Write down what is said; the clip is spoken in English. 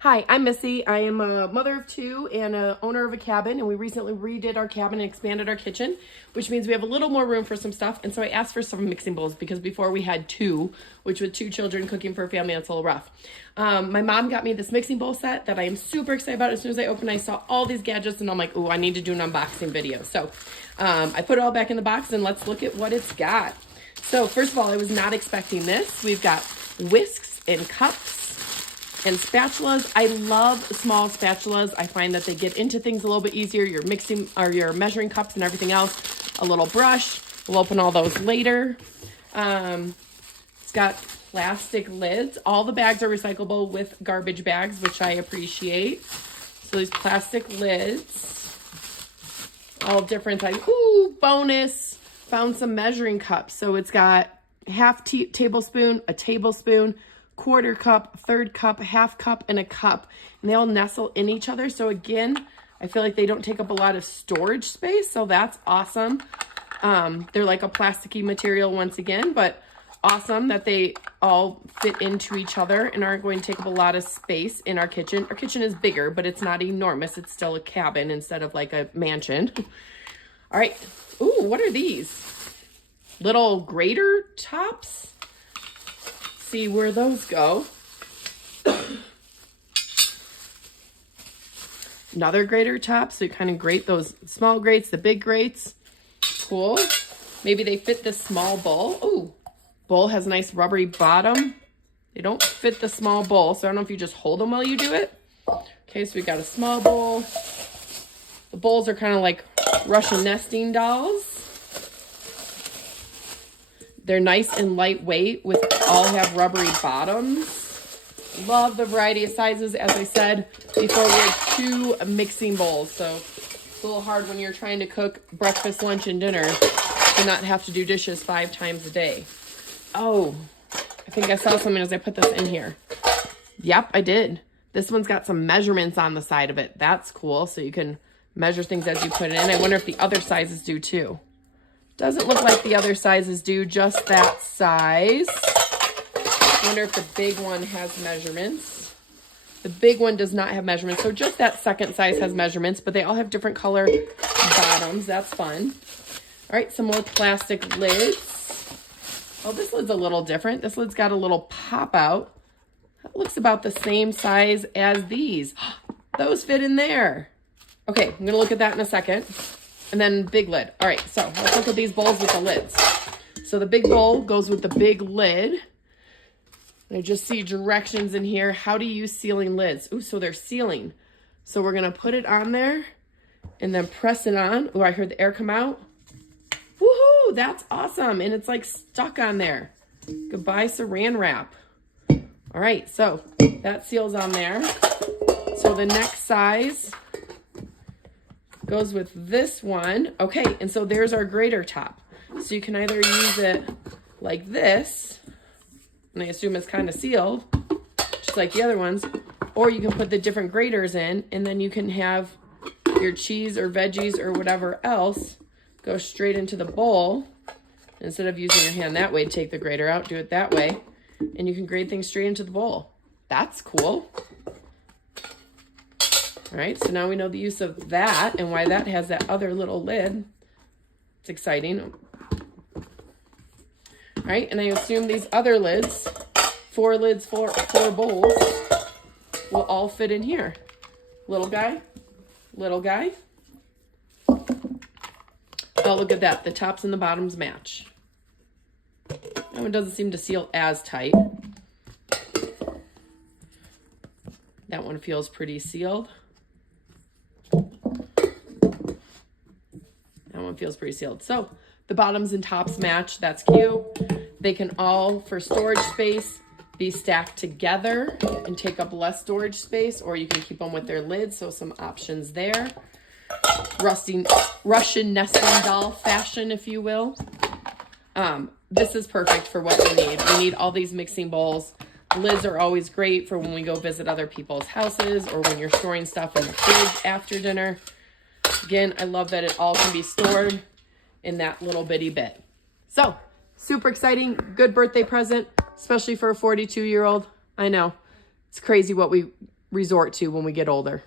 Hi, I'm Missy. I am a mother of two and a owner of a cabin, and we recently redid our cabin and expanded our kitchen, which means we have a little more room for some stuff. And so I asked for some mixing bowls because before we had two, which with two children cooking for a family, that's a little rough. My mom got me this mixing bowl set that I am super excited about. As soon as I opened, I saw all these gadgets and I'm like, ooh, I need to do an unboxing video. So I put it all back in the box and let's look at what it's got. So first of all, I was not expecting this. We've got whisks and cups and spatulas. I love small spatulas. I find that they get into things a little bit easier. Your mixing or your measuring cups and everything else. A little brush. We'll open all those later. It's got plastic lids. All the bags are recyclable with garbage bags, which I appreciate. So these plastic lids, all different sizes. Ooh, bonus. Found some measuring cups. So it's got half tablespoon, a tablespoon, quarter cup, third cup, half cup, and a cup. And they all nestle in each other. So again, I feel like they don't take up a lot of storage space. So that's awesome. They're like a plasticky material once again, but awesome that they all fit into each other and aren't going to take up a lot of space in our kitchen. Our kitchen is bigger, but it's not enormous. It's still a cabin instead of like a mansion. All right. Ooh, what are these? Little grater tops? See where those go. Another grater top, so you kind of grate those small grates, the big grates. Cool. Maybe they fit this small bowl. Ooh, bowl has a nice rubbery bottom. They don't fit the small bowl, so I don't know if you just hold them while you do it. Okay, so we got a small bowl. The bowls are kind of like Russian nesting dolls. They're nice and lightweight with all have rubbery bottoms. Love the variety of sizes. As I said before, we had two mixing bowls. So it's a little hard when you're trying to cook breakfast, lunch, and dinner to not have to do dishes 5 times a day. Oh, I think I saw something as I put this in here. Yep, I did. This one's got some measurements on the side of it. That's cool. So you can measure things as you put it in. I wonder if the other sizes do too. Doesn't look like the other sizes do, just that size. Wonder if the big one has measurements. The big one does not have measurements, so just that second size has measurements, but they all have different color bottoms. That's fun. All right, some more plastic lids. Oh, this lid's a little different. This lid's got a little pop out. That looks about the same size as these. Those fit in there. Okay, I'm gonna look at that in a second. And then big lid. All right, so let's look at these bowls with the lids. So the big bowl goes with the big lid. I just see directions in here. How to use sealing lids. Ooh, so they're sealing. So we're gonna put it on there and then press it on. Ooh, I heard the air come out. Woohoo, that's awesome. And it's like stuck on there. Goodbye saran wrap. All right, so that seals on there. So the next size goes with this one. Okay, and so there's our grater top. So you can either use it like this, and I assume it's kind of sealed, just like the other ones, or you can put the different graters in, and then you can have your cheese or veggies or whatever else go straight into the bowl. Instead of using your hand that way to take the grater out, do it that way, and you can grate things straight into the bowl. That's cool. All right, so now we know the use of that and why that has that other little lid. It's exciting. All right, and I assume these other lids, four bowls, will all fit in here. Little guy, little guy. Oh, look at that. The tops and the bottoms match. That one doesn't seem to seal as tight. That one feels pretty sealed. That one feels pretty sealed. So the bottoms and tops match. That's cute. They can all, for storage space, be stacked together and take up less storage space, or you can keep them with their lids. So some options there. Russian nesting doll fashion, if you will. This is perfect for what we need. We need all these mixing bowls. Lids are always great for when we go visit other people's houses or when you're storing stuff in the fridge after dinner. Again, I love that it all can be stored in that little bitty bit. So, super exciting, good birthday present, especially for a 42-year-old. I know, it's crazy what we resort to when we get older.